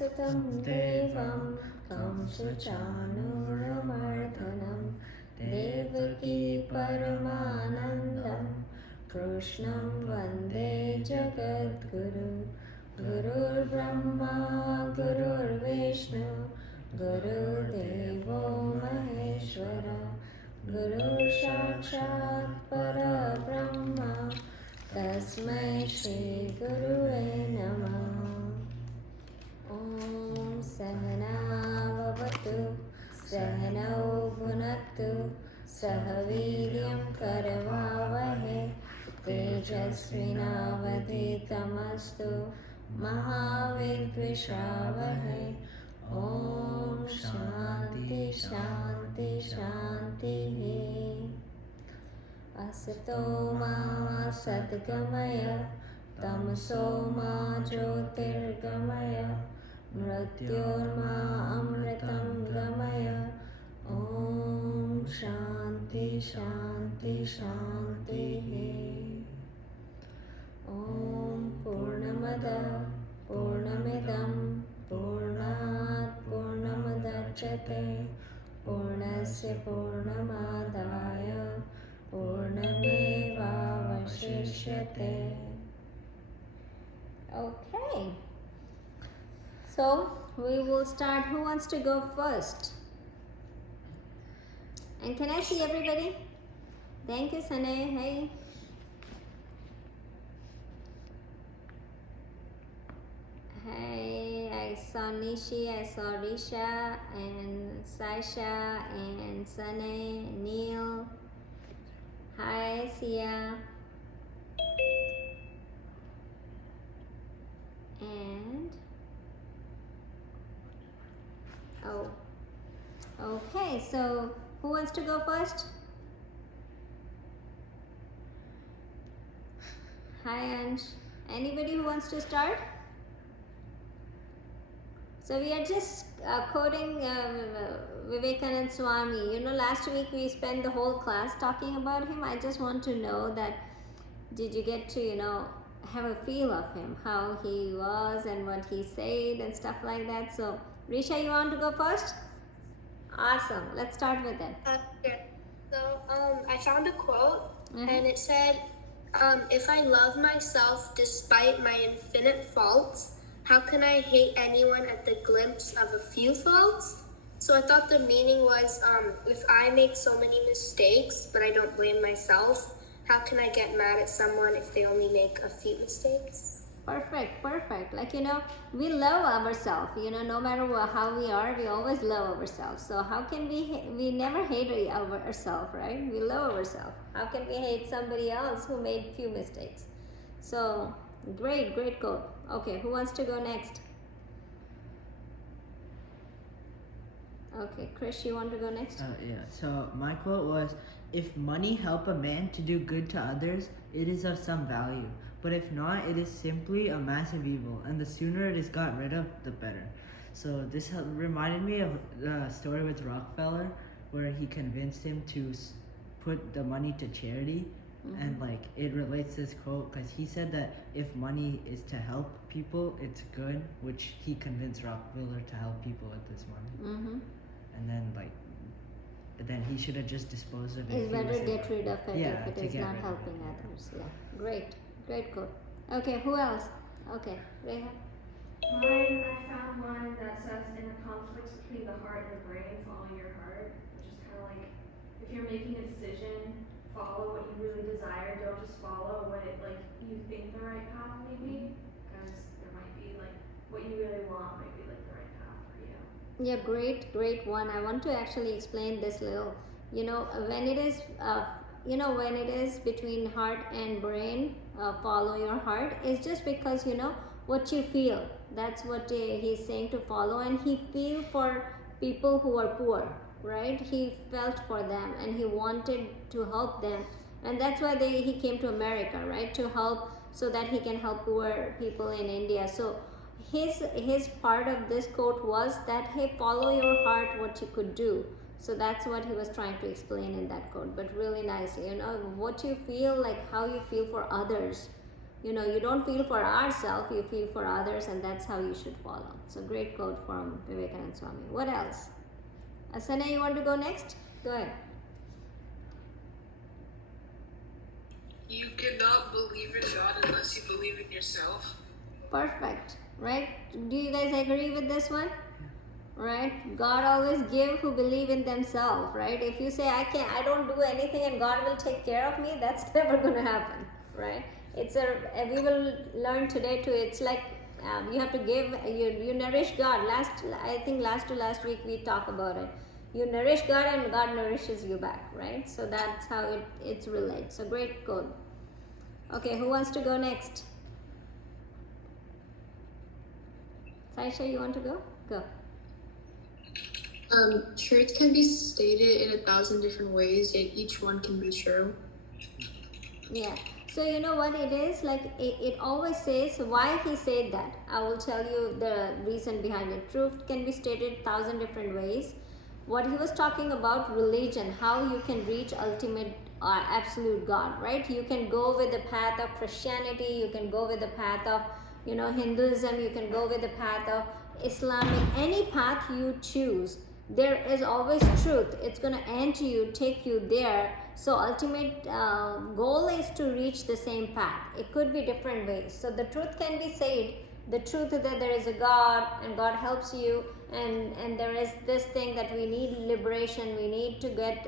सुतं देवं कंसचाणूरमर्दनं देवकी परमानन्दं कृष्णं वन्दे जगद्गुरु गुरुर्ब्रह्मा गुरुर्विष्णु गुरुर्देवो महेश्वरा गुरुर्साक्षात् परब्रह्म तस्मै श्रीगुरुवे नमः। ॐ सहनाववतु सहनौ भुनक्तु सह वीर्यं करवावहै तेजस्विनावधीतमस्तु मा विद्विषावहै। ॐ शान्ति शान्ति शान्तिः। असतो मा सद्गमय तमसो मा ज्योतिर्गमय मृत्योर्मा अमृतं गमय। ॐ शान्ति शान्ति शान्तिः। ॐ पूर्णमदः पूर्णमिदं पूर्णात् पूर्णमुदच्यते पूर्णस्य पूर्णमादाय पूर्णमेवावशिष्यते। Okay, so we will start. Who wants to go first? And can I see everybody? Thank you, Sane. Hey. Hey, I saw Nishi, I saw Risha and Sasha and Sane, Neil. Hi, Sia. And oh, okay, so who wants to go first? Hi, Ansh. Anybody who wants to start? So we are just quoting Vivekananda Swami. You know, last week we spent the whole class talking about him. I just want to know that did you get to, have a feel of him, how he was and what he said and stuff like that. So Risha, you want to go first? Awesome. Let's start with it. Sure. So I found a quote and it said, if I love myself despite my infinite faults, how can I hate anyone at the glimpse of a few faults? So I thought the meaning was, if I make so many mistakes, but I don't blame myself, how can I get mad at someone if they only make a few mistakes? Perfect, perfect. Like, we love ourselves, no matter how we are, we always love ourselves. So how can we never hate ourselves, right? We love ourselves. How can we hate somebody else who made few mistakes? So great quote. Okay, who wants to go next? Okay, Krish, you want to go next? Yeah, so my quote was, if money help a man to do good to others, it is of some value. But if not, it is simply a massive evil, and the sooner it is got rid of, the better. So this reminded me of the story with Rockefeller, where he convinced him to put the money to charity. Mm-hmm. And it relates to this quote because he said that if money is to help people, it's good, which he convinced Rockefeller to help people with this money. Mm-hmm. And then he should have just disposed of it. It's better get rid of it if it is not helping others. Yeah, great quote. Okay, who else? Okay, Reha. Mine, I found one that says, in a conflict between the heart and the brain, follow your heart, which is kind of like, if you're making a decision, follow what you really desire. Don't just follow what you think the right path may be, because there might be what you really want might be the right path for you. Yeah, great one. I want to actually explain this little. When it is between heart and brain, follow your heart. It's just because what you feel. That's what he's saying to follow, and he feel for people who are poor. Right, he felt for them and he wanted to help them, and that's why he came to America, right, to help, so that he can help poor people in India. So his part of this quote was that, hey, follow your heart, what you could do. So that's what he was trying to explain in that quote. But really nice, what you feel, how you feel for others, you don't feel for ourselves, you feel for others, and that's how you should follow. So great quote from Vivekananda Swami. What else? Asana, you want to go next? Go ahead. You cannot believe in God unless you believe in yourself. Perfect, right? Do you guys agree with this one? Right? God always give who believe in themselves, right? If you say I don't do anything and God will take care of me, that's never going to happen, right? We will learn today too. It's like you have to give, you nourish God. I think last to last week we talked about it. You nourish God and God nourishes you back, right? So that's how it's related. So great quote. Okay, who wants to go next? Saisha, you want to go? Go. Truth can be stated in 1,000 different ways, yet each one can be true. Yeah. So you know what it is? Like it always says why he said that. I will tell you the reason behind it. Truth can be stated 1,000 different ways. What he was talking about, religion, how you can reach ultimate absolute God, right? You can go with the path of Christianity, you can go with the path of Hinduism, you can go with the path of Islamic, any path you choose. There is always truth. It's going to enter you, take you there. So ultimate goal is to reach the same path. It could be different ways. So the truth can be said. The truth is that there is a God and God helps you, and there is this thing that we need liberation. We need to get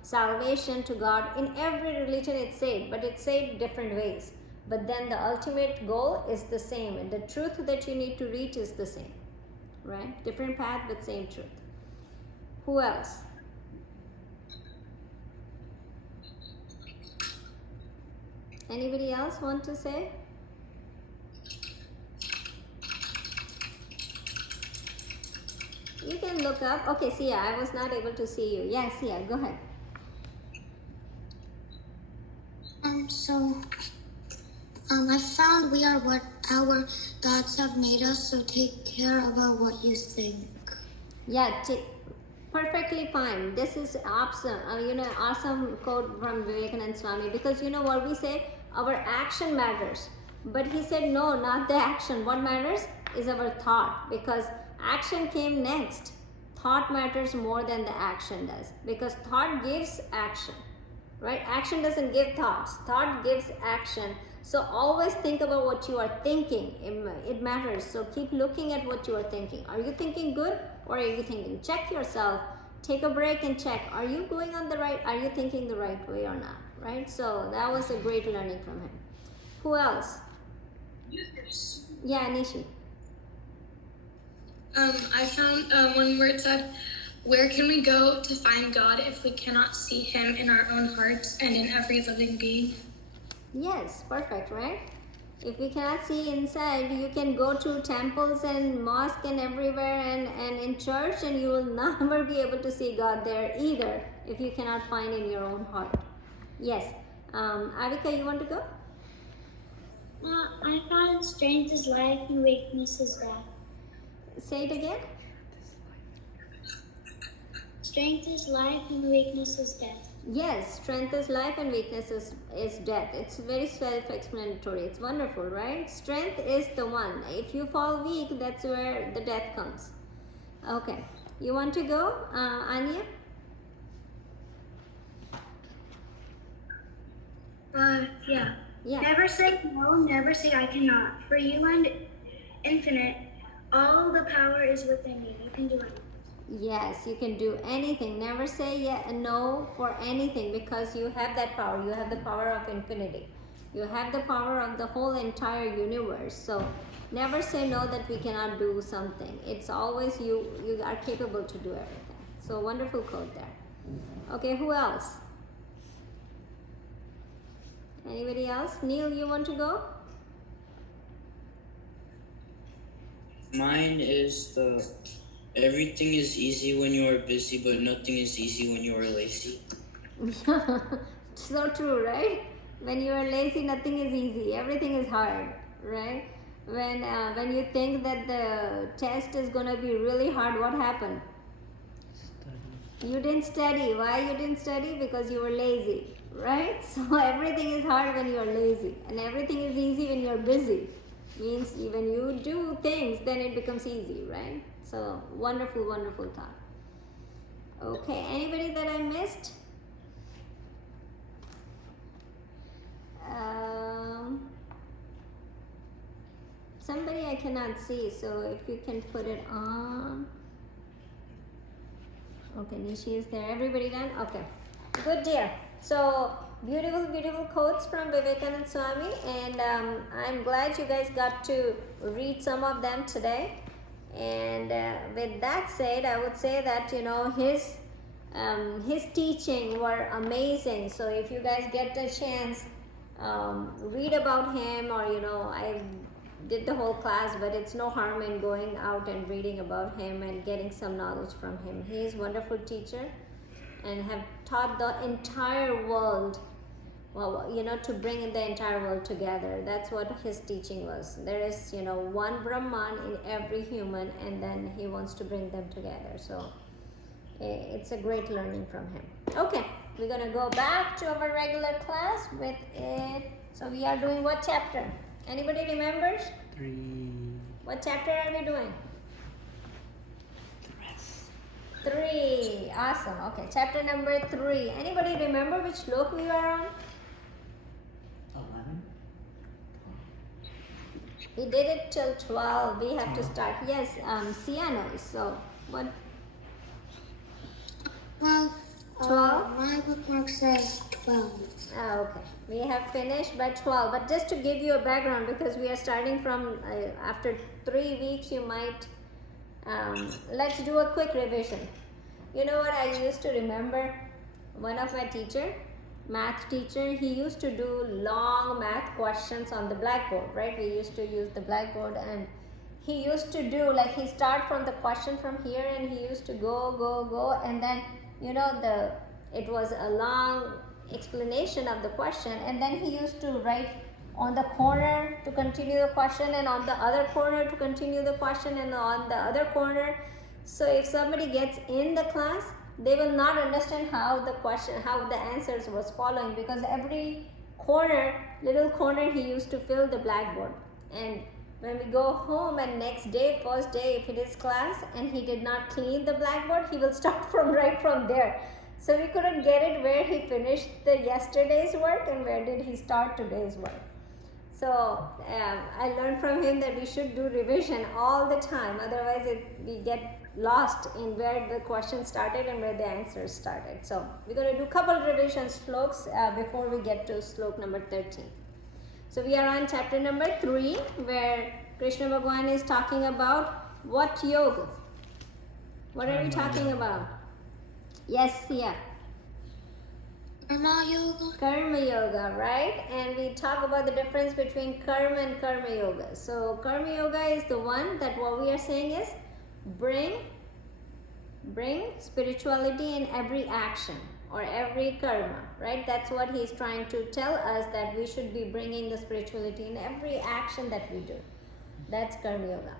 salvation to God. In every religion it's said, but it's said different ways. But then the ultimate goal is the same, and the truth that you need to reach is the same. Right? Different path but same truth. Who else? Anybody else want to say? You can look up. Okay, Sia, I was not able to see you. Yeah, Sia, go ahead. I found we are what our gods have made us, so take care about what you think. Yeah, perfectly fine. This is awesome. Awesome quote from Vivekananda Swami, because you know what we say? Our action matters. But he said, no, not the action. What matters is our thought, because action came next. Thought matters more than the action does, because thought gives action, right? Action doesn't give thoughts. Thought gives action. So always think about what you are thinking. It matters. So keep looking at what you are thinking. Are you thinking good, or are you thinking? Check yourself. Take a break and check. Are you going on the right? Are you thinking the right way or not? Right? So that was a great learning from him. Who else? Yes. Yeah, Nishi. I found one where it said, where can we go to find God if we cannot see Him in our own hearts and in every living being? Yes, perfect, right? If we cannot see inside, you can go to temples and mosque and everywhere and in church, and you will never be able to see God there either if you cannot find in your own heart. Yes. Avika, you want to go? I found strength is life and weakness is death. Say it again. Strength is life and weakness is death. Yes, strength is life and weakness is death. It's very self-explanatory. It's wonderful, right? Strength is the one. If you fall weak, that's where the death comes. Okay. You want to go, Anya? Yeah. Yeah. Never say no, never say I cannot. For you and infinite, all the power is within you. You can do it. Yes, you can do anything. Never say no for anything, because you have that power. You have the power of infinity. You have the power of the whole entire universe. So never say no that we cannot do something. It's always you are capable to do everything. So wonderful quote there. Okay, who else? Anybody else? Neil, you want to go? Mine is everything is easy when you are busy, but nothing is easy when you are lazy. So true, right? When you are lazy, nothing is easy. Everything is hard, right? When you think that the test is gonna be really hard, what happened? Study. You didn't study. Why you didn't study? Because you were lazy, right? So everything is hard when you are lazy, and everything is easy when you're busy. Means when you do things, then it becomes easy, right? So wonderful, wonderful thought. Okay, anybody that I missed? Somebody I cannot see, so if you can put it on. Okay, Nishi is there. Everybody done? Okay. Good, dear. So, beautiful, beautiful quotes from Vivekananda Swami, and I'm glad you guys got to read some of them today. And with that said, I would say that, you know, his teaching were amazing. So, if you guys get a chance, read about him, or, you know, I did the whole class, but it's no harm in going out and reading about him and getting some knowledge from him. He is a wonderful teacher and have taught the entire world, well, you know, to bring the entire world together. That's what his teaching was. There is, you know, one Brahman in every human, and then he wants to bring them together. So it's a great learning from him. Okay, we're gonna go back to our regular class with it. So we are doing what chapter? Anybody remembers? 3. What chapter are we doing? The rest. 3. Awesome. Okay, chapter number 3. Anybody remember which slok we are on? 11. We did it till 12. We have to start. Yes, Sia knows. So what? Well, 12? my bookmark says 12. Okay, we have finished by 12. But just to give you a background, because we are starting from after 3 weeks, you might let's do a quick revision. You know what I used to remember? One of my teacher, math teacher, he used to do long math questions on the blackboard, right? We used to use the blackboard, and he used to do like he start from the question from here, and he used to go, and then, you know, it was a long explanation of the question, and then he used to write on the corner to continue the question, and on the other corner to continue the question, and on the other corner. So if somebody gets in the class, they will not understand how the answers was following, because every little corner he used to fill the blackboard. And when we go home and next day, first day, if it is class and he did not clean the blackboard, he will start right from there. So we couldn't get it where he finished the yesterday's work and where did he start today's work. So I learned from him that we should do revision all the time. Otherwise, we get lost in where the question started and where the answers started. So we're going to do a couple revision sloks before we get to slok number 13. So we are on chapter number 3, where Krishna Bhagwan is talking about what yoga? What are we talking about? Yes, yeah. Karma yoga. Karma yoga, right? And we talk about the difference between karma and karma yoga. So karma yoga is the one that what we are saying is bring spirituality in every action or every karma, right? That's what he's trying to tell us, that we should be bringing the spirituality in every action that we do. That's karma yoga.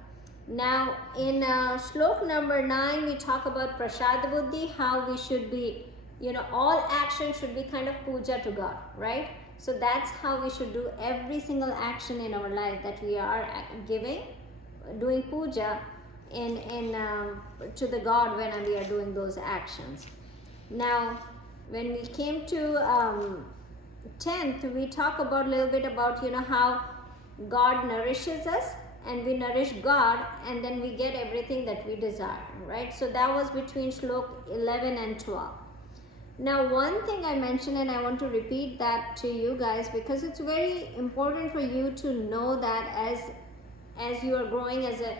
Now in slok number 9, we talk about prasad buddhi, how we should be, you know, all action should be kind of puja to God, right? So that's how we should do every single action in our life, that we are doing puja to the God when we are doing those actions. Now when we came to 10th, we talk about a little bit about, you know, how God nourishes us and we nourish God, and then we get everything that we desire, right? So that was between slok 11 and 12. Now one thing I mentioned, and I want to repeat that to you guys, because it's very important for you to know that as you are growing as a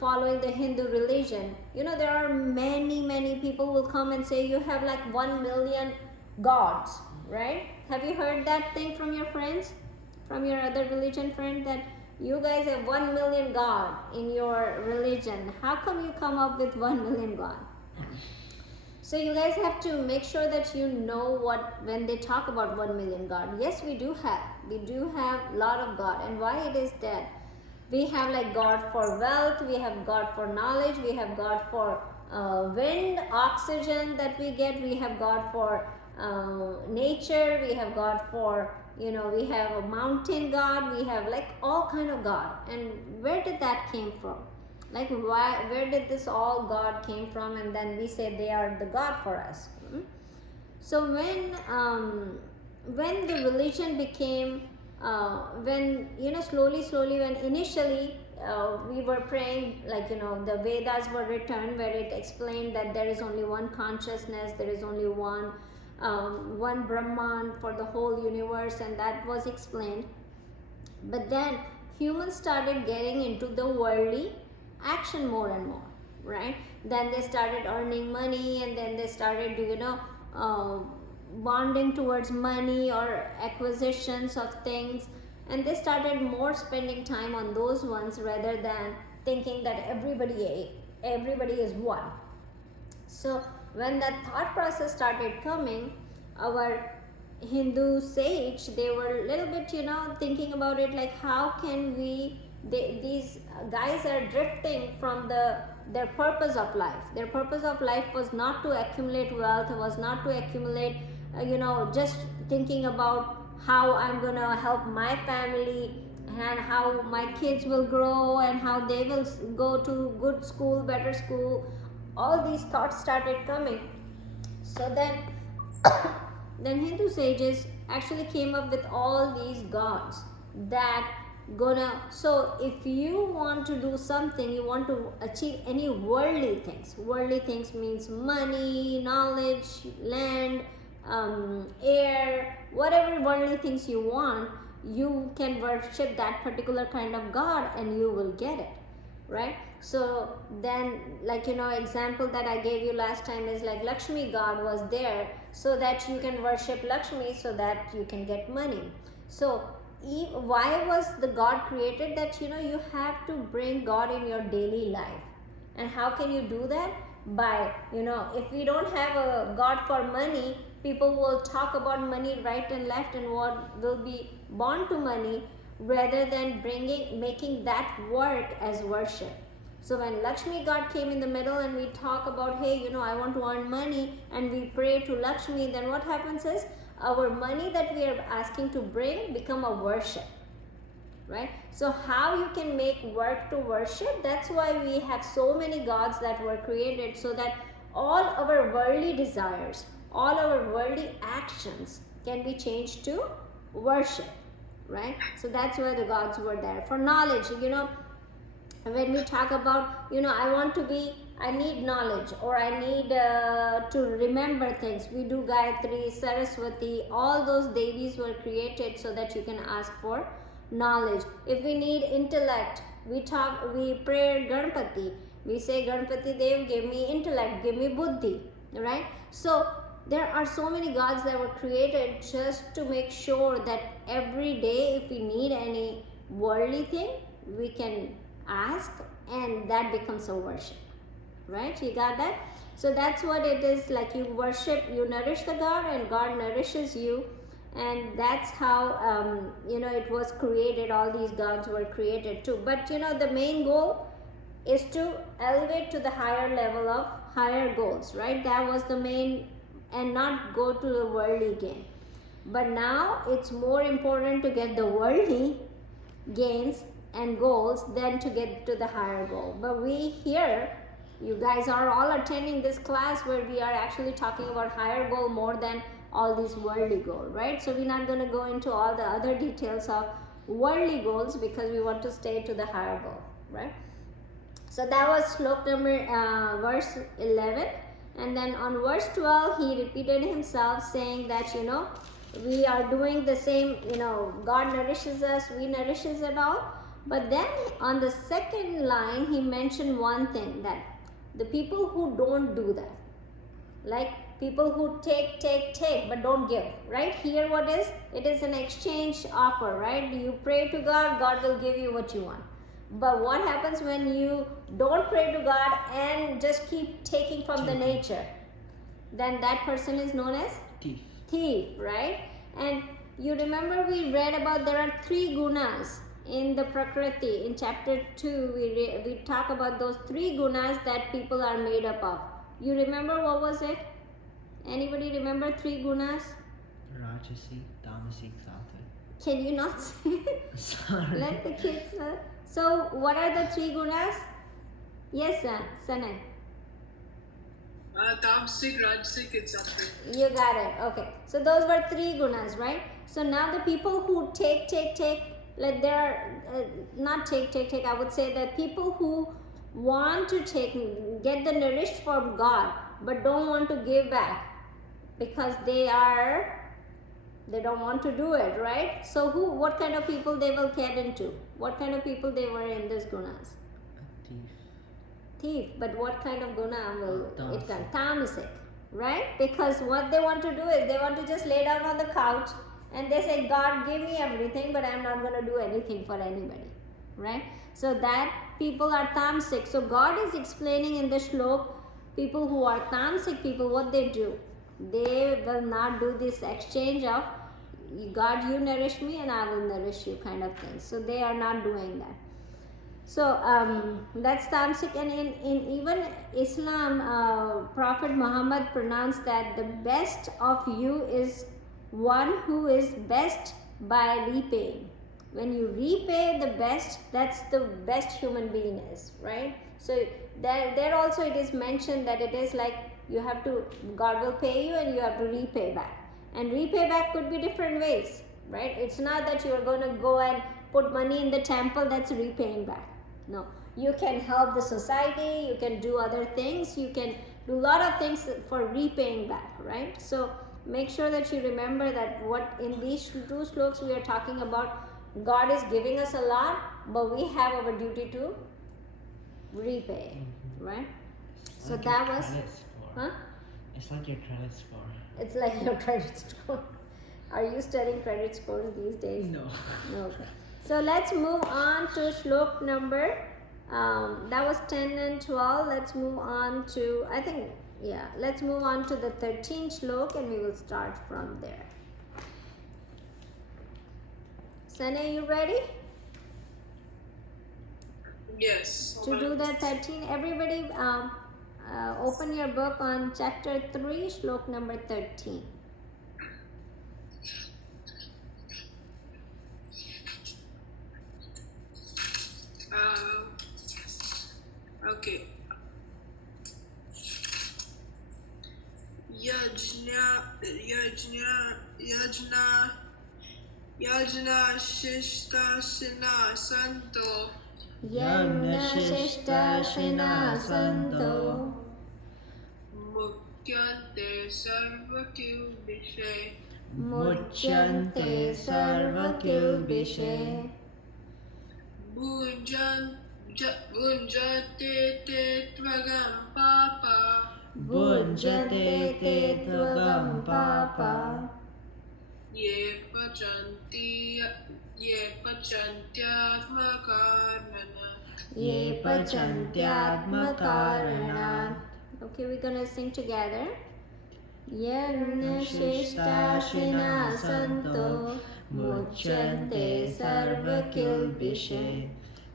following the Hindu religion, you know, there are many people will come and say you have like 1 million gods, right? Have you heard that thing from your friends, from your other religion friend, that you guys have 1 million god in your religion? How come you come up with 1 million god? So you guys have to make sure that you know what, when they talk about 1 million god, yes, we do have a lot of god. And why it is that we have like God for wealth, we have God for knowledge, we have God for wind, oxygen that we get, we have God for nature, we have God for, you know, we have a mountain God, we have like all kind of God. And where did that came from? Like where did this all God came from? And then we say they are the God for us. So when the religion became, when, you know, slowly, when initially we were praying, like, you know, the Vedas were written where it explained that there is only one consciousness, there is only one Brahman for the whole universe, and that was explained. But then humans started getting into the worldly action more and more, right? Then they started earning money, and then they started, you know, bonding towards money or acquisitions of things, and they started more spending time on those ones rather than thinking that everybody is one. So when that thought process started coming, our Hindu sage, they were a little bit, you know, thinking about it like, how can we, these guys are drifting from their purpose of life. Their purpose of life was not to accumulate wealth, was not to accumulate, you know, just thinking about how I'm gonna help my family and how my kids will grow and how they will go to good school, better school. All these thoughts started coming. So then then Hindu sages actually came up with all these gods that gonna, so if you want to do something, you want to achieve any worldly things means money, knowledge, land, air, whatever worldly things you want, you can worship that particular kind of God and you will get it, right? So then, like, you know, example that I gave you last time is like Lakshmi God was there so that you can worship Lakshmi so that you can get money. So why was the God created? That, you know, you have to bring God in your daily life. And how can you do that? By, you know, if we don't have a God for money, people will talk about money right and left and what will be born to money, rather than making that work as worship. So when Lakshmi God came in the middle and we talk about, hey, you know, I want to earn money, and we pray to Lakshmi, then what happens is our money that we are asking to bring become a worship, right? So how you can make work to worship? That's why we have so many gods that were created, so that all our worldly desires, all our worldly actions can be changed to worship, right? So that's why the gods were there. For knowledge, you know, when we talk about, you know, I need knowledge, or I need to remember things, we do Gayatri, Saraswati, all those devis were created so that you can ask for knowledge. If we need intellect, we pray Ganpati, we say Ganpati Dev, give me intellect, give me buddhi, right? So there are so many gods that were created just to make sure that every day if we need any worldly thing, we can ask, and that becomes a worship, right? You got that? So that's what it is, like you worship, you nourish the God and God nourishes you, and that's how you know, it was created. All these gods were created too. But you know, the main goal is to elevate to the higher level of higher goals, right? That was the main, and not go to the worldly gain. But now it's more important to get the worldly gains and goals than to get to the higher goal. But we here, you guys are all attending this class where we are actually talking about higher goal more than all these worldly goal, right? So we're not going to go into all the other details of worldly goals because we want to stay to the higher goal, right? So that was slok number verse 11. And then on verse 12, he repeated himself saying that, you know, we are doing the same, you know, God nourishes us, we nourishes it all. But then on the second line, he mentioned one thing, that the people who don't do that, like people who take, but don't give, right? Here what is? It is an exchange offer, right? You pray to God, God will give you what you want. But what happens when you don't pray to God and just keep taking from the nature? Then that person is known as thief, right? And you remember we read about there are 3 gunas in the Prakriti. In chapter 2, we talk about those 3 gunas that people are made up of. You remember what was it? Anybody remember 3 gunas? Rajasi, Tamasic, Sattvic. Can you not say it? Sorry. Let the kids know. So what are the 3 gunas? Yes, Sanay. Tamasic, Rajasic, and Sattvic. You got it. Okay. So those were 3 gunas, right? So now the people who take, like they are not take. I would say that people who want to get the nourished from God, but don't want to give back because they don't want to do it, right? So what kind of people they will get into? What kind of people they were in these gunas? Thief. But what kind of guna will it come? Tamasic, right? Because what they want to do is they want to just lay down on the couch and they say, God, give me everything, but I'm not going to do anything for anybody, right? So that people are tamasic. So God is explaining in the shlok, people who are tamasic people, what they do. They will not do this exchange of, God, you nourish me and I will nourish you kind of thing. So they are not doing that. So that's tamasic. And in even Islam, Prophet Muhammad pronounced that the best of you is one who is best by repaying. When you repay the best, that's the best human being is, right? So there also it is mentioned that it is like you have to, God will pay you and you have to repay back. And repay back could be different ways, right? It's not that you are going to go and put money in the temple, that's repaying back. No, you can help the society, you can do other things, you can do a lot of things for repaying back, right? So make sure that you remember that what in these 2 slokas we are talking about, God is giving us a lot, but we have our duty to repay, right? So like that was, huh? It's like your credit score. It's like your credit score. Are you studying credit scores these days? No. Okay. So let's move on to shlok number, that was 10 and 12. Let's move on to, let's move on to the 13th shlok and we will start from there. Sunny, you ready? Yes. To do the 13, everybody open your book on chapter 3, shlok number 13. Okay. Yajna Shishta Sina Santo. Yajna Shishta Sina Santo. Mukyante Sarva Kilbishe. Muchyante Sarva Kilbishe. Bunjate te tvagam papa. Bhujate te tvagam papa. Ye pachantyatma karana. Ye pachantyatma karana. Okay, we're gonna sing together. Yagna Shishta Sina Santo. Muchyante Sarva Kilbishe.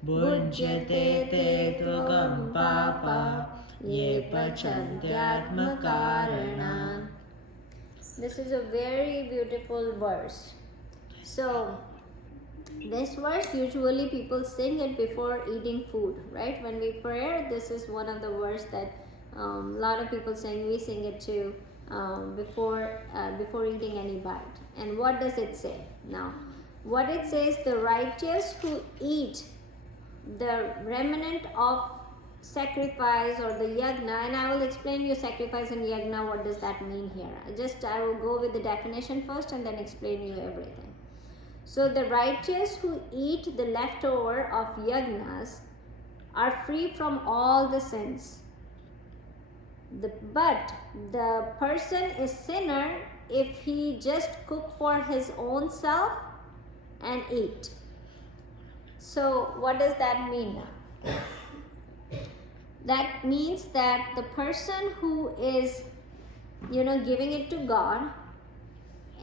Bhujate te tvagam papa. Ye pachantyatma karana. This is a very beautiful verse. So this verse usually people sing it before eating food, right? When we pray, this is one of the verse that a lot of people sing. We sing it too before eating any bite. And what does it say? Now, what it says: the righteous who eat the remnant of sacrifice or the yagna, and I will explain you sacrifice and yagna, what does that mean here. I will go with the definition first and then explain you everything. So the righteous who eat the leftover of yagnas are free from all the sins. But the person is sinner if he just cook for his own self and eat. So what does that mean now? That means that the person who is, giving it to God,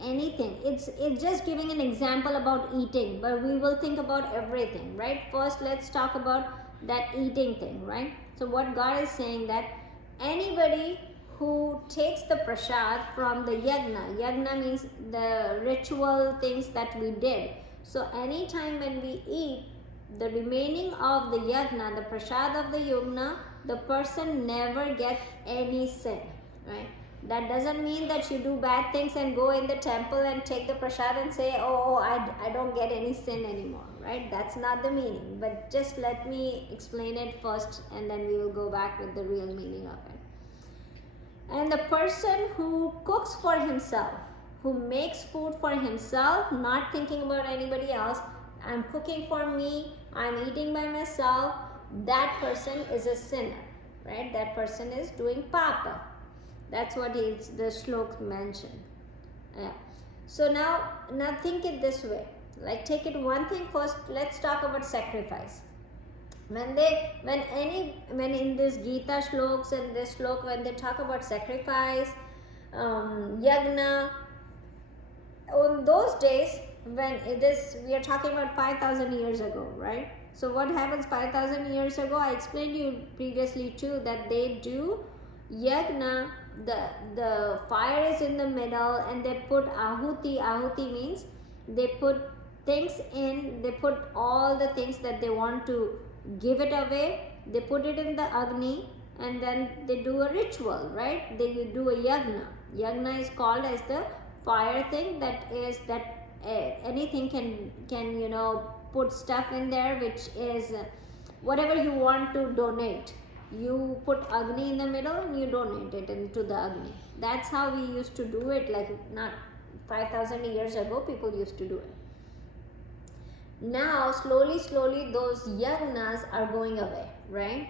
anything, it's just giving an example about eating, but we will think about everything, right? First, let's talk about that eating thing, right? So what God is saying that anybody who takes the prasad from the yagna. Yagna means the ritual things that we did. So anytime when we eat the remaining of the yagna, the prasad of the yagna, the person never gets any sin, right? That doesn't mean that you do bad things and go in the temple and take the prasad and say, oh, I don't get any sin anymore, right? That's not the meaning. But just let me explain it first, and then we will go back with the real meaning of it. And the person who cooks for himself, who makes food for himself, not thinking about anybody else, I'm cooking for me, I'm eating by myself, that person is a sinner, right? That person is doing papa. That's what the shlok mentioned. Yeah. So now think it this way. Like, take it one thing first. Let's talk about sacrifice. When in this Gita shloks and this shlok, when they talk about sacrifice, yagna, on those days when we are talking about 5,000 years ago, right? So what happens 5,000 years ago? I explained to you previously too that they do yagna. The fire is in the middle, and they put ahuti. Ahuti means they put things in. They put all the things that they want to give it away. They put it in the agni, and then they do a ritual, right? They do a yagna. Yagna is called as the fire thing. That is that anything can put stuff in there, which is whatever you want to donate. You put agni in the middle and you donate it into the agni. That's how we used to do it, like not 5,000 years ago people used to do it. Now slowly those yagnas are going away, right?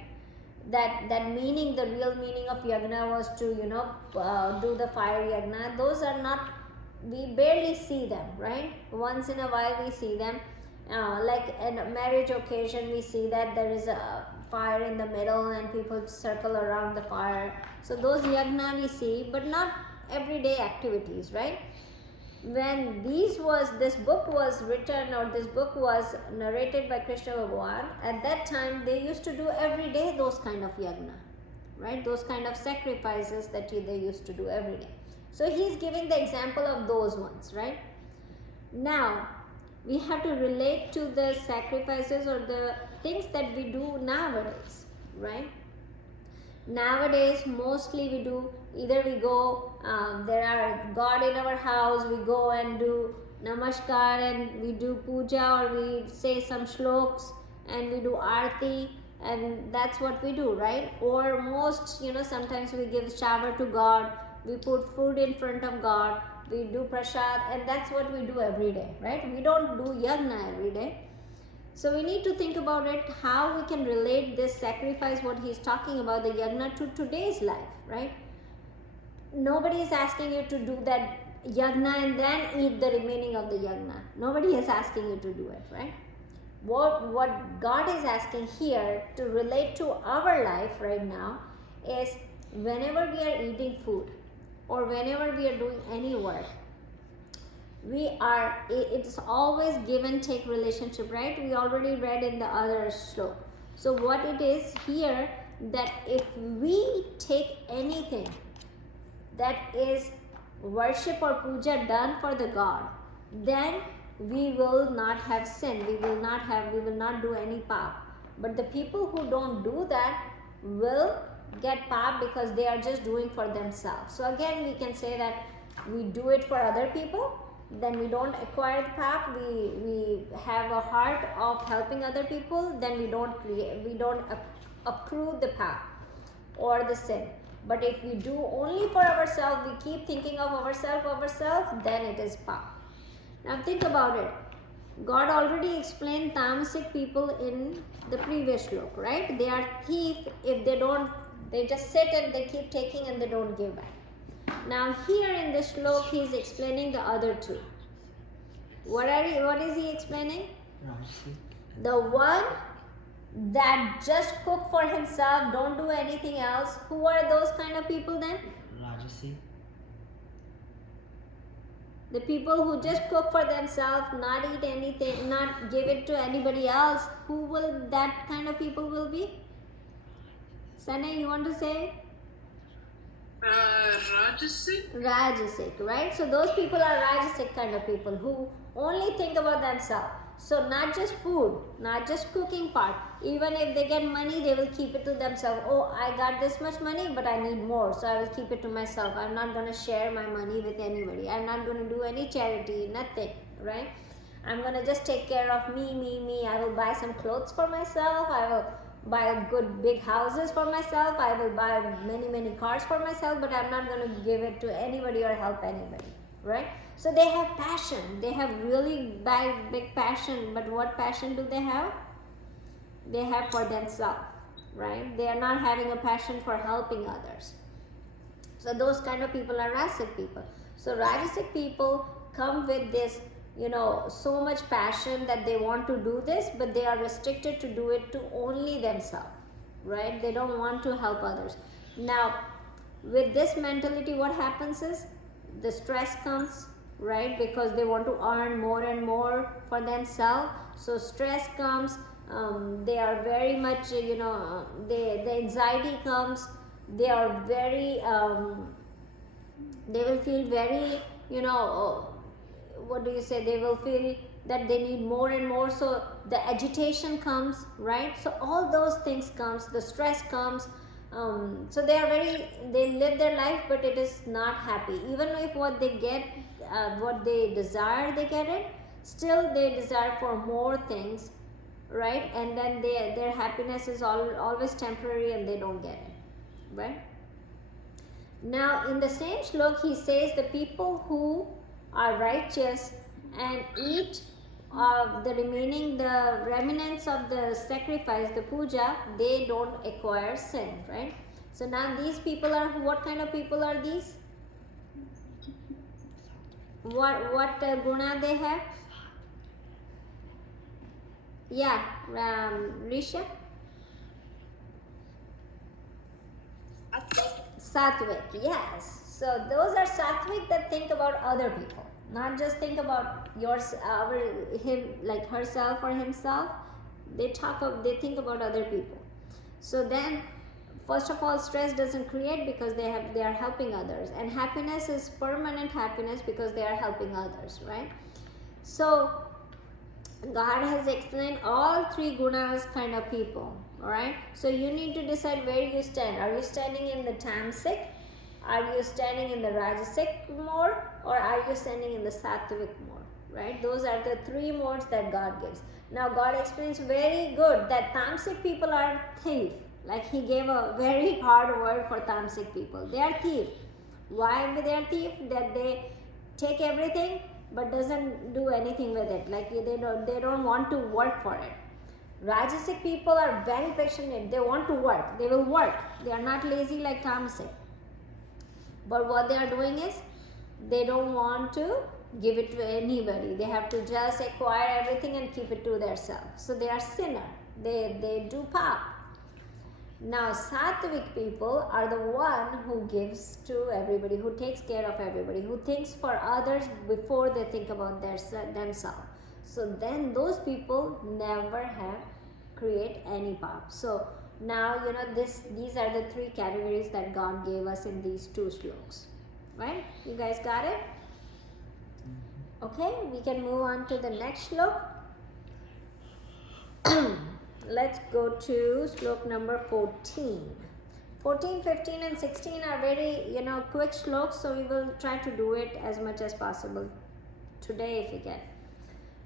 That meaning, the real meaning of yagna was to do the fire yagna. Those are not, we barely see them, right? Once in a while we see them, like in a marriage occasion we see that there is a fire in the middle and people circle around the fire. So those yagna we see, but not everyday activities, right? When this book was written, or this book was narrated by Krishna Bhagavan, at that time they used to do every day those kind of yagna, right? Those kind of sacrifices that they used to do every day. So he's giving the example of those ones, right? Now we have to relate to the sacrifices or the things that we do nowadays, right? Nowadays mostly we do, either we go, there are God in our house, we go and do namaskar and we do puja, or we say some shloks and we do arti, and that's what we do, right? Or most, sometimes we give shower to God, we put food in front of God, we do prasad, and that's what we do every day, right? We don't do yagna every day. So we need to think about it, how we can relate this sacrifice, what he's talking about, the yagna, to today's life, right? Nobody is asking you to do that yagna and then eat the remaining of the yagna. Nobody is asking you to do it, right? What God is asking here to relate to our life right now is, whenever we are eating food or whenever we are doing any work, it's always give and take relationship, right? We already read in the other shlok. So what it is here, that if we take anything that is worship or puja done for the God, then we will not have sin, we will not do any pap. But the people who don't do that will get pap, because they are just doing for themselves. So again we can say that we do it for other people, then we don't acquire the pap. We have a heart of helping other people, then we don't accrue the pap or the sin. But if we do only for ourselves, we keep thinking of ourselves, then it is pap. Now think about it. God already explained tamasic people in the previous shlok, right? They are thief if they just sit and they keep taking and they don't give back. Now here in this shlok he is explaining the other two. What is he explaining? Rajasi. The one that just cook for himself, don't do anything else. Who are those kind of people then? Rajasi. The people who just cook for themselves, not eat anything, not give it to anybody else. Who will that kind of people will be? Sanay, you want to say? Rajasic? Rajasic, right? So those people are Rajasic kind of people who only think about themselves. So not just food, not just cooking part. Even if they get money, they will keep it to themselves. Oh, I got this much money, but I need more, so I will keep it to myself. I'm not going to share my money with anybody. I'm not going to do any charity, nothing, right? I'm going to just take care of me. I will buy some clothes for myself. I will buy good big houses for myself. I will buy many cars for myself, but I'm not going to give it to anybody or help anybody, right? So they have passion. They have really big passion, but what passion do they have? They have for themselves, right? They are not having a passion for helping others. So those kind of people are Rajasic people. So Rajasic people come with this, so much passion that they want to do this, but they are restricted to do it to only themselves, right? They don't want to help others. Now, with this mentality, what happens is the stress comes, right? Because they want to earn more and more for themselves. So stress comes. They are very much, the anxiety comes. They are very, they will feel very, what do you say? They will feel that they need more and more. So the agitation comes, right? So all those things comes. The stress comes. So they live their life, but it is not happy. Even if what they get, what they desire, they get it, still they desire for more things, right? And then their happiness is always temporary and they don't get it, right? Now in the same shlok, he says the people who are righteous and eat the remnants of the sacrifice, the puja, they don't acquire sin, right? So now these people are, what kind of people are these? What guna they have? Yeah, Risha? Sattvic, yes. So those are sattvic that think about other people, not just think about him, like herself or himself. They think about other people. So then, first of all, stress doesn't create because they are helping others, and happiness is permanent happiness because they are helping others, right? So God has explained all three gunas kind of people. Alright, so you need to decide where you stand. Are you standing in the tamasic? Are you standing in the rajasic mode? Or are you standing in the sattvic mode? Right, those are the three modes that God gives. Now God explains very good that tamasic people are thief. Like he gave a very hard word for tamasic people. They are thief. Why they are thief? That they take everything but doesn't do anything with it. Like they don't want to work for it. Rajasic people are very passionate. They want to work. They will work. They are not lazy like tamasic. But what they are doing is they don't want to give it to anybody. They have to just acquire everything and keep it to themselves. So they are sinner. They do pap. Now sattvic people are the one who gives to everybody, who takes care of everybody, who thinks for others before they think about themselves. So then those people never create any pap. So now these are the three categories that God gave us in these two shlokas, right? You guys got it? Okay, we can move on to the next shlok. Let's go to shlok number 14. 14, 15 and 16 are very quick shloks, so we will try to do it as much as possible today if we can.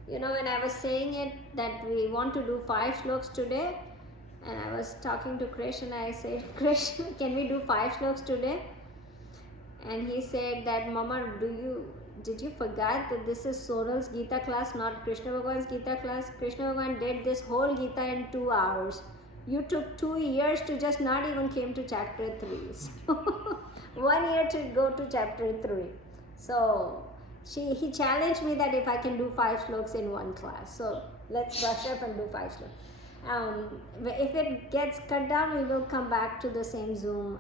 When I was saying it that we want to do 5 shloks today, and I was talking to Krish and I said, Krish, can we do 5 shloks today? And he said that, Mama, did you forget that this is Sonal's Gita class, not Krishna Bhagwan's Gita class? Krishna Bhagwan did this whole Gita in 2 hours. You took 2 years to just not even came to chapter 3. So 1 year to go to chapter 3. So he challenged me that if I can do 5 shloks in one class. So let's brush up and do 5 shloks. If it gets cut down, we will come back to the same Zoom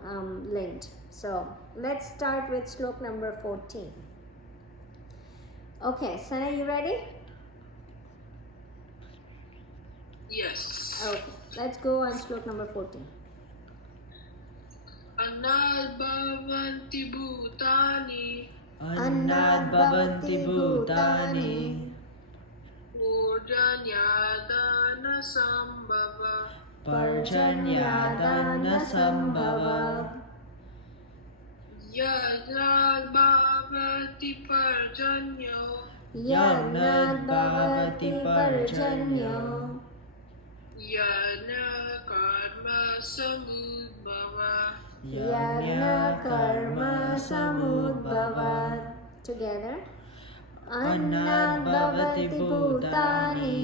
link. So let's start with shlok number 14. Okay, Sana, you ready? Yes. Okay, let's go on shlok number 14. Annad bhavanti bhutani. Annad bhavanti bhutani. Purjanyadana sambhava. Parjanyadana sambhava. Yajnad bhavati parjanyo. Yajnad bhavati parjanyo. Yajna karma samudbhava. Yajna karma samudbhavat. Together. Annad bhavati bhutani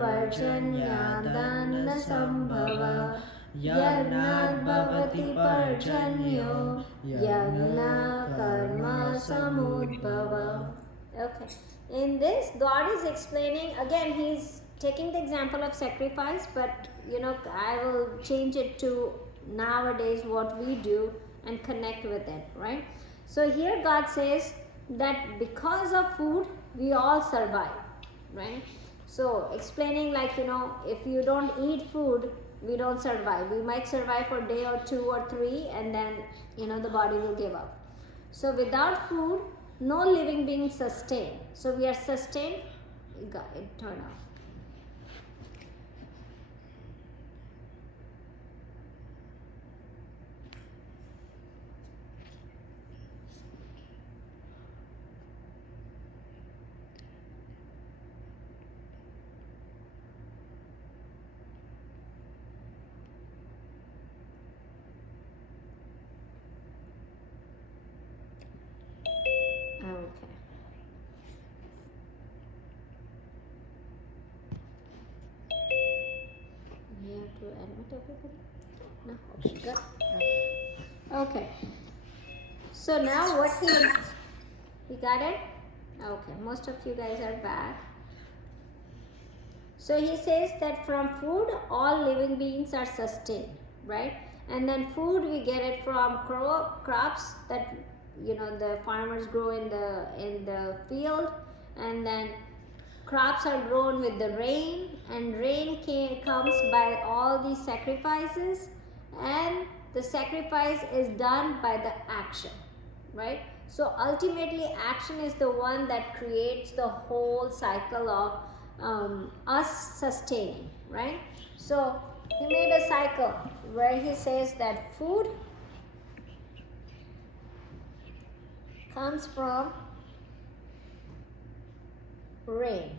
parjanyadana sambhava. Yagnat bhavati parjanyo yagna karma samudbhava. Okay. In this, God is explaining, again, he's taking the example of sacrifice, but I will change it to nowadays what we do and connect with it, right? So here God says that because of food, we all survive, right? So explaining if you don't eat food, we don't survive. We might survive for a day or 2 or 3 and then the body will give up. So without food, no living being sustained. So we are sustained. You got it, turn off. Okay. We have to admit everybody? No? Okay, good. Okay. So now what he is, you got it? Okay, most of you guys are back. So he says that from food, all living beings are sustained, right? And then food, we get it from crops that the farmers grow in the field, and then crops are grown with the rain, and rain comes by all these sacrifices, and the sacrifice is done by the action, right? So ultimately action is the one that creates the whole cycle of us sustaining, right? So he made a cycle where he says that food comes from rain.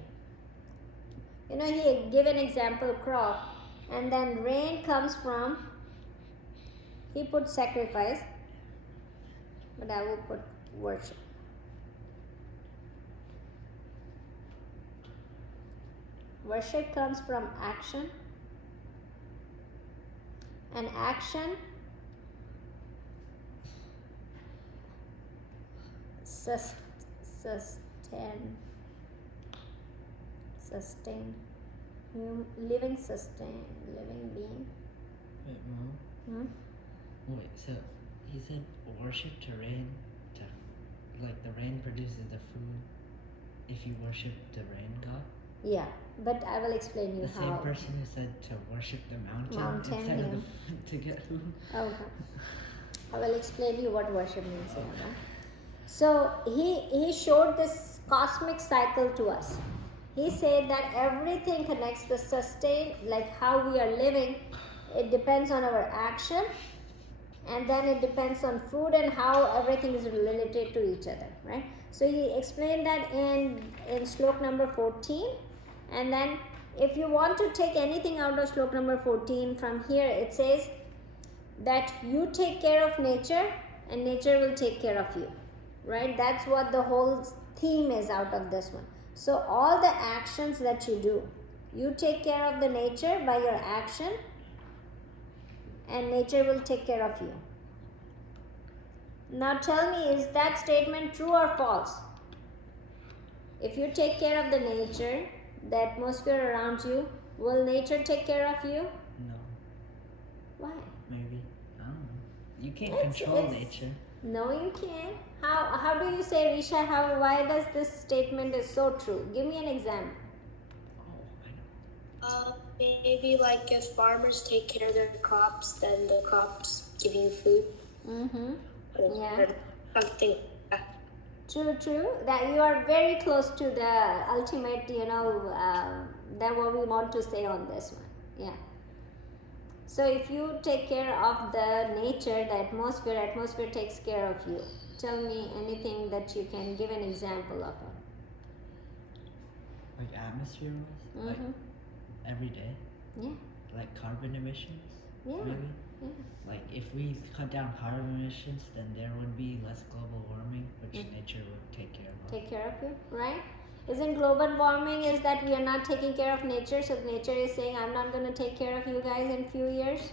He gave an example crop, and then rain comes from, he put sacrifice, but I will put worship. Worship comes from action, and action sustain living being. Wait, Mom? Wait, so he said worship to rain, like the rain produces the food if you worship the rain god? Yeah, but I will explain you the how. The same person who said to worship the mountain instead of to get food? Okay. I will explain you what worship means here. Right? So he showed this cosmic cycle to us. He said that everything connects the sustain, like how we are living, it depends on our action, and then it depends on food and how everything is related to each other, right? So he explained that in slok number 14, and then if you want to take anything out of slok number 14 from here, it says that you take care of nature and nature will take care of you, right? That's what the whole theme is out of this one. So all the actions that you do, you take care of the nature by your action, and nature will take care of you. Now tell me, is that statement true or false? If you take care of the nature, the atmosphere around you, will nature take care of you? No. Why? Maybe. I don't know. You can't control nature. No, you can't. How do you say, Risha, why does this statement is so true? Give me an example. Oh, I know. Maybe like if farmers take care of their crops, then the crops give you food. Mm-hmm. Yeah. Something. True. That you are very close to the ultimate, that what we want to say on this one. Yeah. So if you take care of the nature, the atmosphere takes care of you. Tell me anything that you can give an example of it. Like atmosphere wise? Like Mm-hmm. every day? Yeah. Like carbon emissions? Yeah. Maybe? Yeah. Like if we cut down carbon emissions, then there would be less global warming, which nature would take care of. Take care of you, right? Isn't global warming is that we are not taking care of nature, so nature is saying, I'm not going to take care of you guys in few years.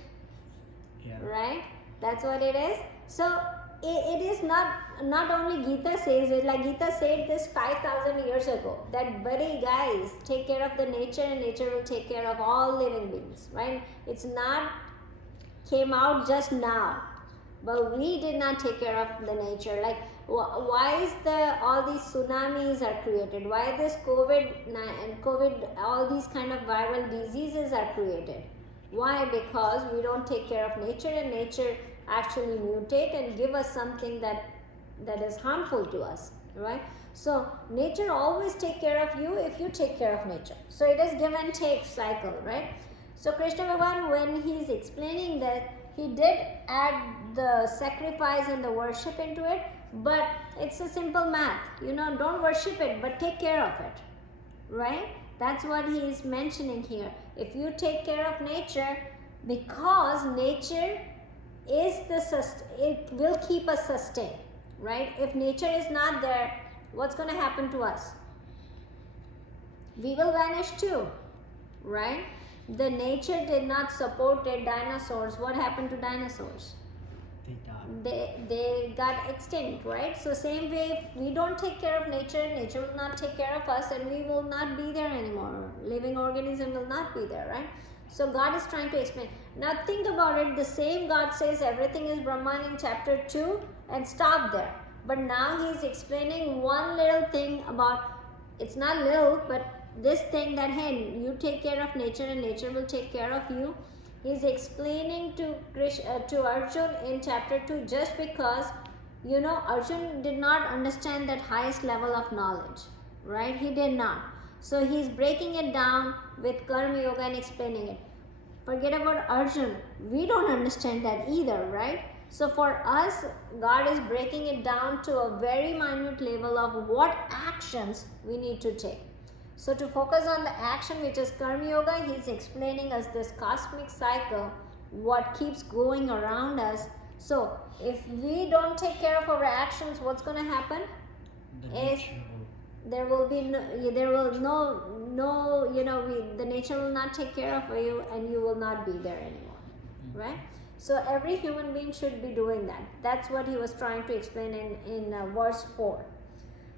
Yeah. Right? That's what it is. So it is not only Gita says it, like Gita said this 5,000 years ago, that buddy guys, take care of the nature and nature will take care of all living beings, right? It's not came out just now, but we did not take care of the nature. Like why is all these tsunamis are created? Why this COVID, all these kind of viral diseases are created? Why? Because we don't take care of nature, and nature actually mutate and give us something that is harmful to us, right? So nature always take care of you if you take care of nature. So it is give and take cycle, right? So Krishna Bhagavan, when he is explaining that, he did add the sacrifice and the worship into it, but it's a simple math. Don't worship it, but take care of it, right? That's what he is mentioning here. If you take care of nature, because nature is it will keep us sustained, right? If nature is not there, what's going to happen to us? We will vanish too, right? The nature did not support the dinosaurs. What happened to dinosaurs? They died. They got extinct, right? So same way, if we don't take care of nature, nature will not take care of us, and we will not be there anymore. Living organism will not be there, right? So God is trying to explain. Now think about it. The same God says everything is Brahman in chapter 2 and stop there. But now he is explaining one little thing about, it's not little, but this thing that, hey, you take care of nature and nature will take care of you. He's explaining to Arjun in chapter 2 just because, Arjun did not understand that highest level of knowledge, right? He did not. So he's breaking it down with Karma Yoga and explaining it. Forget about Arjun. We don't understand that either, right? So for us, God is breaking it down to a very minute level of what actions we need to take. So to focus on the action, which is Karma Yoga, he's explaining us this cosmic cycle, what keeps going around us. So if we don't take care of our actions, what's going to happen? The nature will not take care of you, and you will not be there anymore, right? So every human being should be doing that. That's what he was trying to explain in verse 4.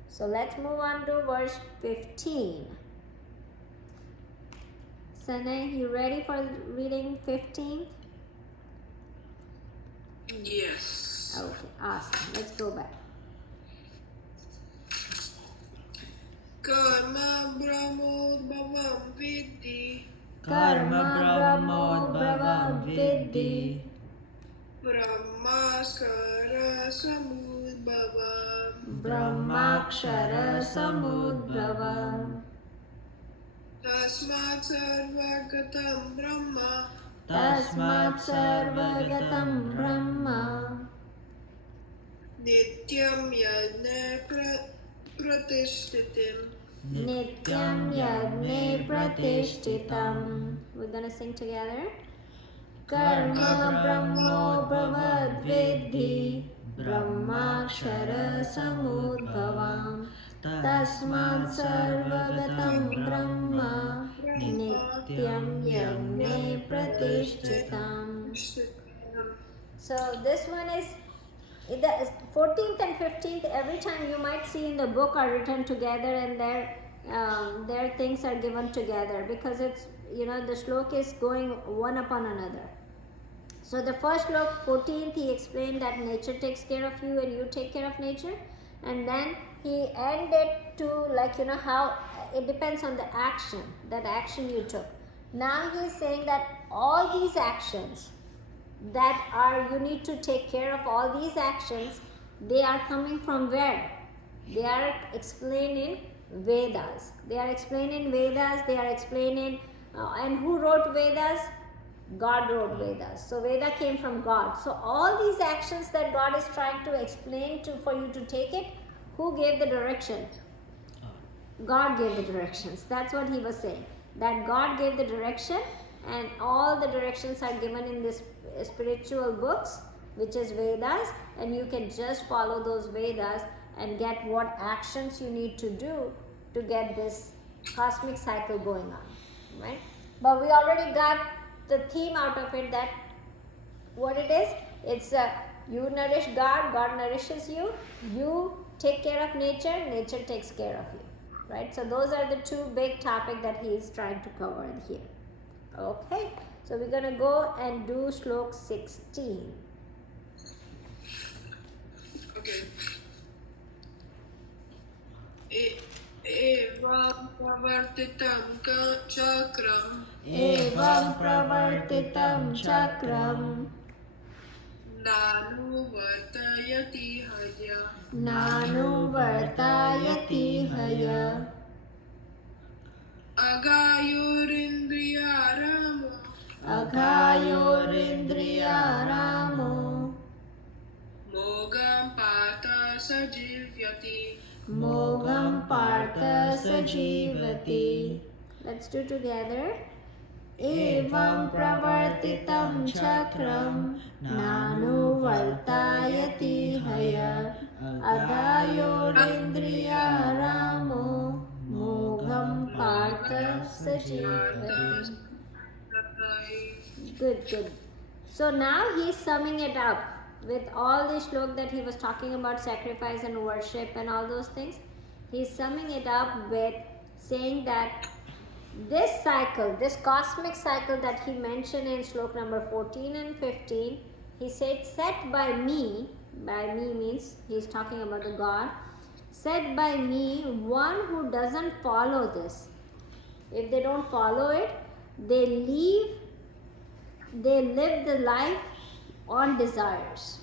So let's move on to verse 15. Sanay, you ready for reading 15? Yes. Okay, awesome. Let's go back. Karma brahmodbhavam vidhi. Karma brahmodbhavam vidhi. Brahmaskara samudbhavam. Brahmakshara samudbhavam. Tasmat sarvagatam brahma. Tasmat sarvagatam Brahma. Nityam yajna pratishtitim. Nityam yajne pratishtitam. We're gonna sing together. Karma brahmo bhavad vidhi. Brahmakshara samudbhavam. Tasmat sarvagatam Brahma. Nityam yajne pratishtitam. So this one is the 14th and 15th. Every time you might see in the book are written together, and their things are given together because it's the shlok is going one upon another. So the first shlok 14th, he explained that nature takes care of you and you take care of nature, and then he ended to how it depends on the action you took. Now he is saying that all these actions that are, you need to take care of all these actions, they are coming from where? They are explained in Vedas. They are explained in Vedas, they are explained in, and who wrote Vedas? God wrote Vedas. So Veda came from God. So all these actions that God is trying to explain to for you to take it, who gave the direction? God gave the directions. That's what he was saying. That God gave the direction, and all the directions are given in this spiritual books, which is Vedas, and you can just follow those Vedas and get what actions you need to do to get this cosmic cycle going on, right? But we already got the theme out of it, that what it is, it's you nourish God, God nourishes you, you take care of nature, nature takes care of you, right? So those are the two big topics that he is trying to cover here. Okay, so we're going to go and do Shlok 16. Okay. Evam pravartitam chakram. Evam pravartitam chakram Nanu vartayati haya. nanu vartayati haya Agayurindriyaramo. aghayorindriyaramo Mogam pata sajivyati. mogam partha sajivati. Let's do together. Evam pravartitam chakram nanu vartayati haya aghayorindriyaramo mogam partha sajivati. Good, good. So now he's summing it up with all the shlok that he was talking about, sacrifice and worship and all those things. He's summing it up with saying that this cycle, this cosmic cycle that he mentioned in shlok number 14 and 15, he said, set by me means he's talking about the God, set by me one who doesn't follow this. If they don't follow it, they live the life on desires,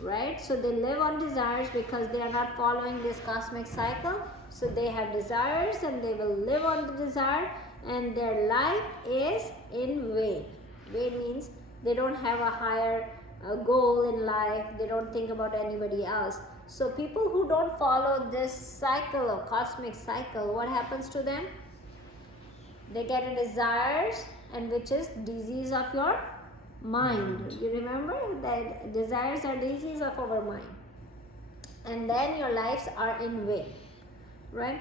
right? So they live on desires because they are not following this cosmic cycle. So they have desires and they will live on the desire, and their life is in vain. Vain means they don't have a higher goal in life. They don't think about anybody else. So people who don't follow this cycle or cosmic cycle, what happens to them? They get a desires, and which is disease of your mind. You remember that desires are disease of our mind, and then your lives are in vain, right?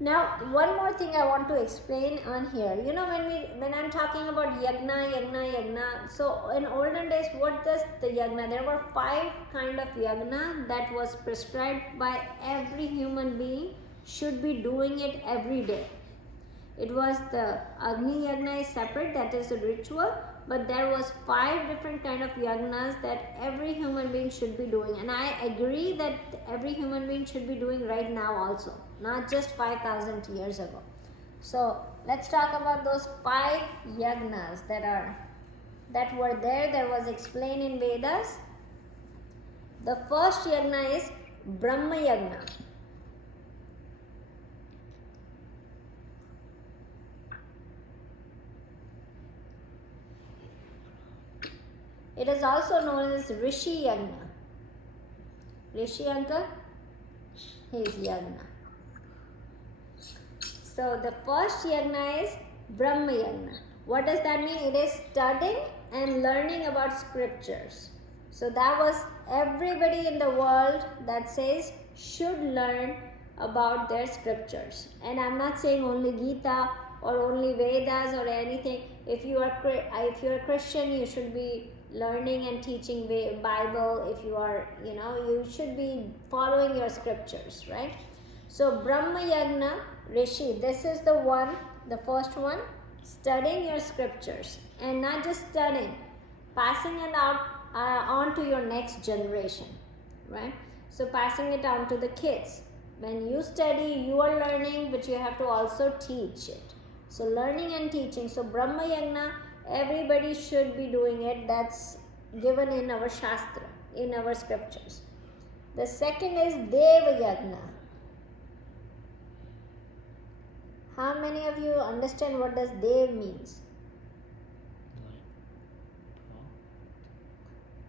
Now one more thing I want to explain on here. You know, when I'm talking about yagna, so in olden days, what does the yagna, there were 5 kind of yagna that was prescribed by every human being should be doing it every day. It was the Agni Yagna is separate, that is a ritual, but there was 5 different kind of yagnas that every human being should be doing, and I agree that every human being should be doing right now also, not just 5,000 years ago. So let's talk about those 5 yagnas that were there, that was explained in Vedas. The first yagna is Brahma Yagna. It is also known as Rishi Yagna. Rishi uncle, he is Yagna. So the first Yagna is Brahma Yagna. What does that mean? It is studying and learning about scriptures. So that was everybody in the world that says should learn about their scriptures. And I'm not saying only Gita or only Vedas or anything. If you're a Christian, you should be learning and teaching Bible. If you are, you should be following your scriptures, right? So Brahma Yagna, Rishi, this is the one, the first one, studying your scriptures, and not just studying, passing it out on to your next generation, right? So passing it on to the kids. When you study, you are learning, but you have to also teach it. So learning and teaching. So Brahma Yagna, Everybody should be doing it. That's given in our Shastra, in our scriptures. The second is Deva Yagna. How many of you understand what does Dev means?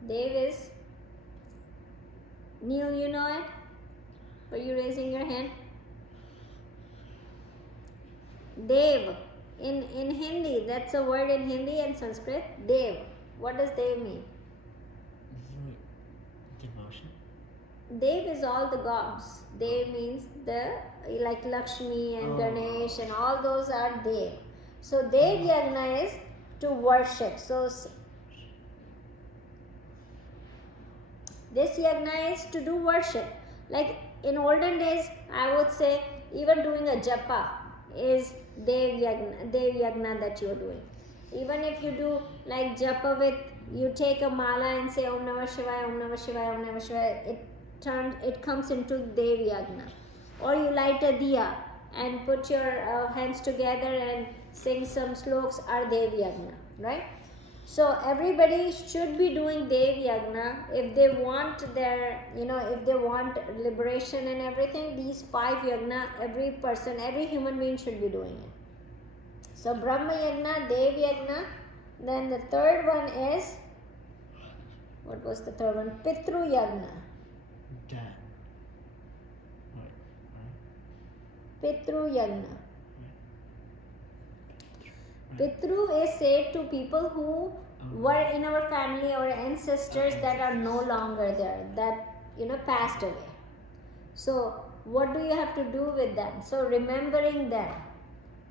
Dev is, Neil, you know it? Are you raising your hand? Dev. In Hindi, that's a word in Hindi and Sanskrit. Dev. What does Dev mean? Devotion. Dev is all the gods. Dev means the, like Lakshmi and Ganesh and all those are Dev. So Dev Yagna is to worship. So this Yagna is to do worship. Like in olden days, I would say even doing a japa is Dev Yagna that you are doing. Even if you do like japa with, you take a mala and say Om Namah Shivaya, Om Namah Shivaya, Om Namah Shivaya, it comes into Dev Yagna. Or you light a diya and put your hands together and sing some sloks are Dev Yagna, right? So everybody should be doing Dev Yagna if they want their, if they want liberation and everything. These 5 Yagna, every person, every human being should be doing it. So Brahma Yagna, Dev Yagna. Then the third one is, what was the third one? Pitru Yagna. Dad. Pitru Yagna. Pitru is said to people who were in our family, our ancestors that are no longer there, that passed away. So what do you have to do with them? So remembering them,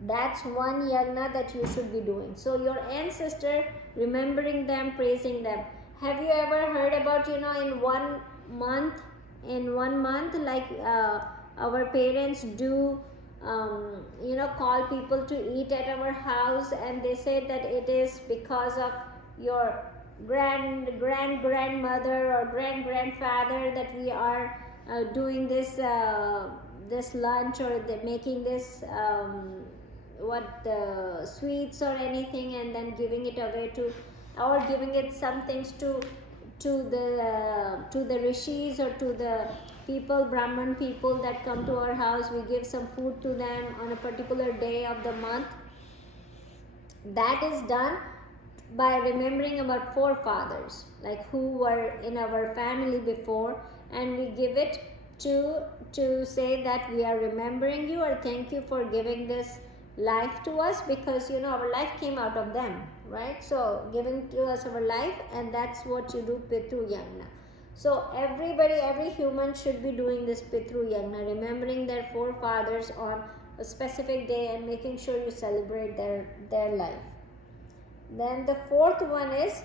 that's one yagna that you should be doing. So your ancestor, remembering them, praising them. Have you ever heard about in 1 month, like our parents do call people to eat at our house, and they said that it is because of your grandmother or grandfather that we are doing this this lunch, or making this sweets or anything, and then giving it away to, or giving it some things to the rishis or to the people, Brahman people that come to our house. We give some food to them on a particular day of the month. That is done by remembering our forefathers, like who were in our family before, and we give it to say that we are remembering you, or thank you for giving this life to us, because our life came out of them, right? So giving to us our life, and that's what you do, Pitru Yagna. So everybody, every human should be doing this Pitru Yagna, remembering their forefathers on a specific day and making sure you celebrate their life. Then the fourth one is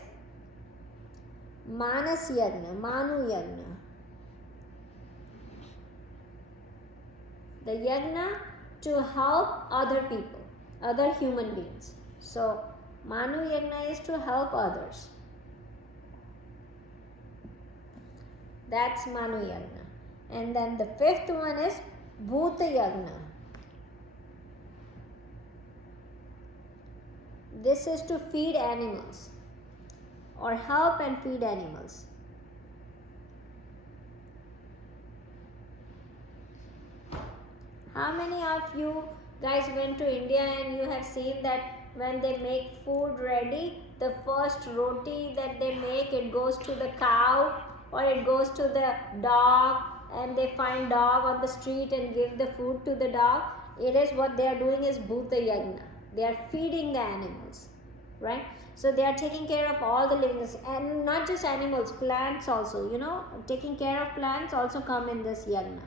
Manas Yagna, Manu Yagna. The Yagna to help other people, other human beings. So Manu Yagna is to help others. That's Manu Yagna. And then the fifth one is Bhuta Yagna. This is to feed animals, or help and feed animals. How many of you guys went to India and you have seen that when they make food ready, the first roti that they make, it goes to the cow or it goes to the dog, and they find dog on the street and give the food to the dog? It is what they are doing is Bhuta Yagna. They are feeding the animals, right? So they are taking care of all the living, and not just animals, plants also, taking care of plants also come in this Yagna.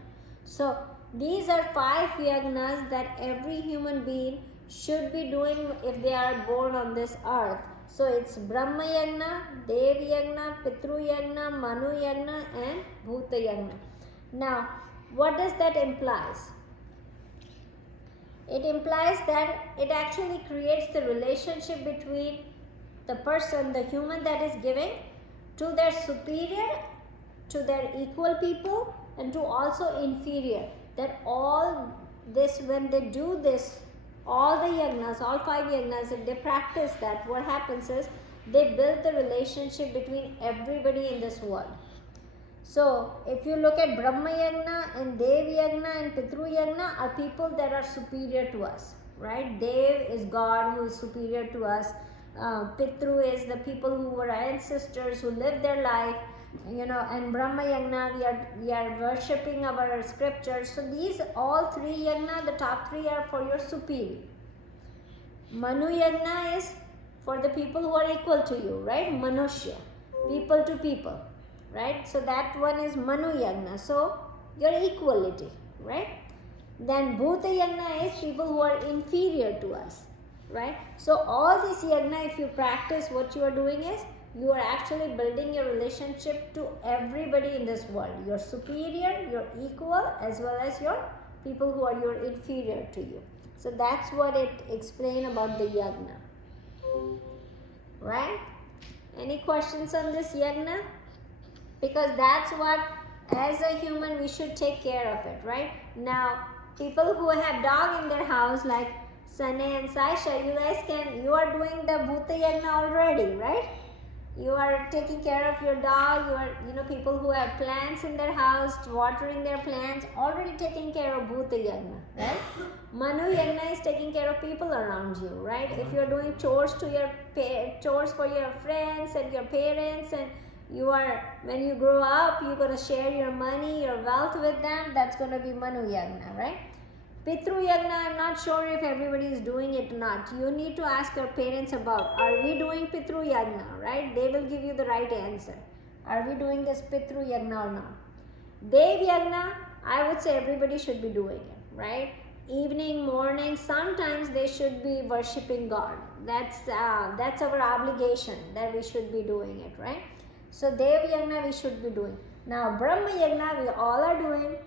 So these are 5 Yagnas that every human being should be doing if they are born on this earth. So it's Brahma Yagna, Dev Yagna, Pitru Yagna, Manu Yagna, and Bhuta Yagna. Now, what does that implies? It implies that it actually creates the relationship between the person, the human that is giving, to their superior, to their equal people, and to also inferior. That all this, when they do this all the yagnas, all 5 yagnas, if they practice that, what happens is they build the relationship between everybody in this world. So if you look at Brahma Yagna and Dev Yagna and Pitru Yagna are people that are superior to us, right? Dev is God who is superior to us. Pitru is the people who were ancestors who lived their life, and Brahma Yagna we are worshipping our scriptures. So these all 3 Yagna, the top 3 are for your superior. Manu Yagna is for the people who are equal to you, right? Manushya, people to people. Right, so that one is Manu Yagna, so your equality, right? Then Bhuta Yagna is people who are inferior to us, right? So all this Yagna, if you practice, what you are doing is you are actually building your relationship to everybody in this world, your superior, your equal, as well as your people who are your inferior to you. So that's what it explains about the Yagna, right? Any questions on this Yagna? Because that's what, as a human, we should take care of it, right? Now, people who have dog in their house, like Sunny and Saisha, you are doing the Bhuta Yagna already, right? You are taking care of your dog, you are, people who have plants in their house, watering their plants, already taking care of Bhuta Yagna, right? Manu Yagna is taking care of people around you, right? If you are doing chores for your friends and your parents, and when you grow up, you're going to share your money, your wealth with them, that's going to be Manu Yagna, right? Pitru Yagna, I'm not sure if everybody is doing it or not. You need to ask your parents about, are we doing Pitru Yagna, right? They will give you the right answer. Are we doing this Pitru Yagna or not? Dev Yagna, I would say everybody should be doing it, right? Evening, morning, sometimes they should be worshipping God. That's our obligation that we should be doing it, right? So Dev Yagna we should be doing. Now Brahma Yagna we all are doing,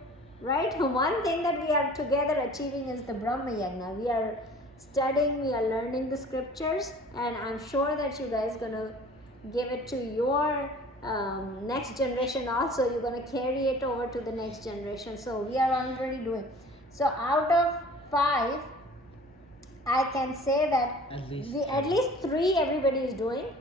right? One thing that we are together achieving is the Brahma Yagna. We are studying, we are learning the scriptures, and I'm sure that you guys gonna give it to your next generation also. You're gonna carry it over to the next generation. So we are already doing. So out of 5, I can say that at least 3 everybody is doing.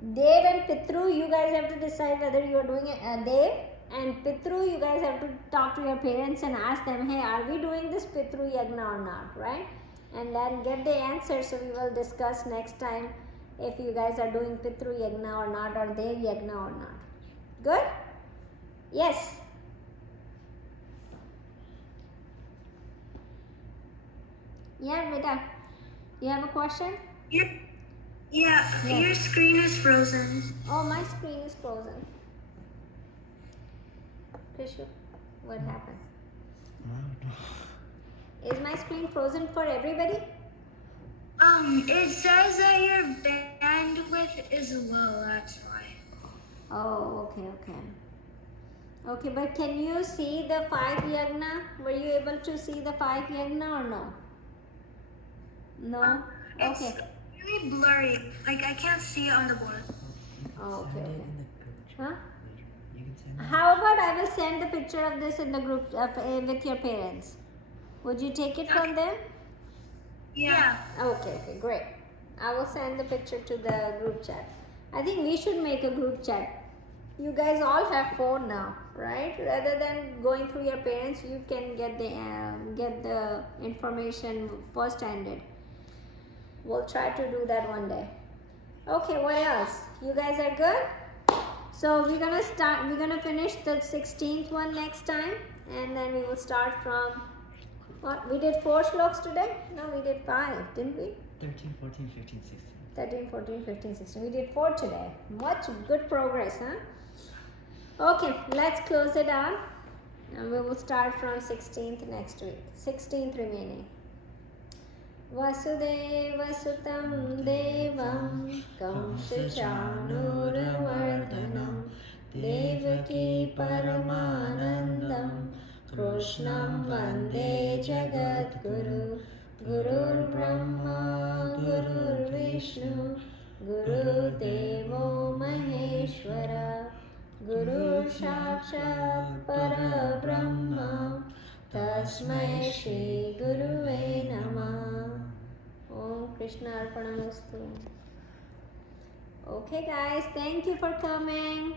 Dev and Pitru, you guys have to decide whether you are doing it. Dev and Pitru, you guys have to talk to your parents and ask them, hey, are we doing this Pitru Yagna or not, right? And then get the answer, so we will discuss next time if you guys are doing Pitru Yagna or not, or Dev Yagna or not. Good? Yes? Yeah, beta. You have a question? Yeah, your screen is frozen. Oh, my screen is frozen. Krishu, what happened? I don't know. Is my screen frozen for everybody? It says that your bandwidth is low, that's why. Oh, okay. Okay, but can you see the 5 yagna? Were you able to see the 5 yagna or no? No? It's Okay. really blurry. Like, I can't see it on the board. Oh, Send okay. it in the group chat Huh? later. You can send it. How about I will send the picture of this in the group with your parents? Would you take it from them? Yeah. Okay, great. I will send the picture to the group chat. I think we should make a group chat. You guys all have phone now, right? Rather than going through your parents, you can get the information first-handed. We'll try to do that one day. Okay, what else? You guys are good? So we're gonna finish the 16th one next time, and then we will start from what? We did 4 shloks today? No, we did 5, didn't we? 13, 14, 15, 16. 13, 14, 15, 16. We did 4 today. Much good progress, huh? Okay, let's close it down. And we will start from 16th next week. 16th remaining. Vasudeva Sutam Devam Kamsachanurvardhanam Devaki Paramanandam Krishnam Vande Jagat Guru Gurur Brahma Gurur Vishnu Guru Devo Maheshwara Guru Sakshat Parabrahma Tasmai Shri Guruve Namah. Krishna Arpanamastu. Okay guys, thank you for coming.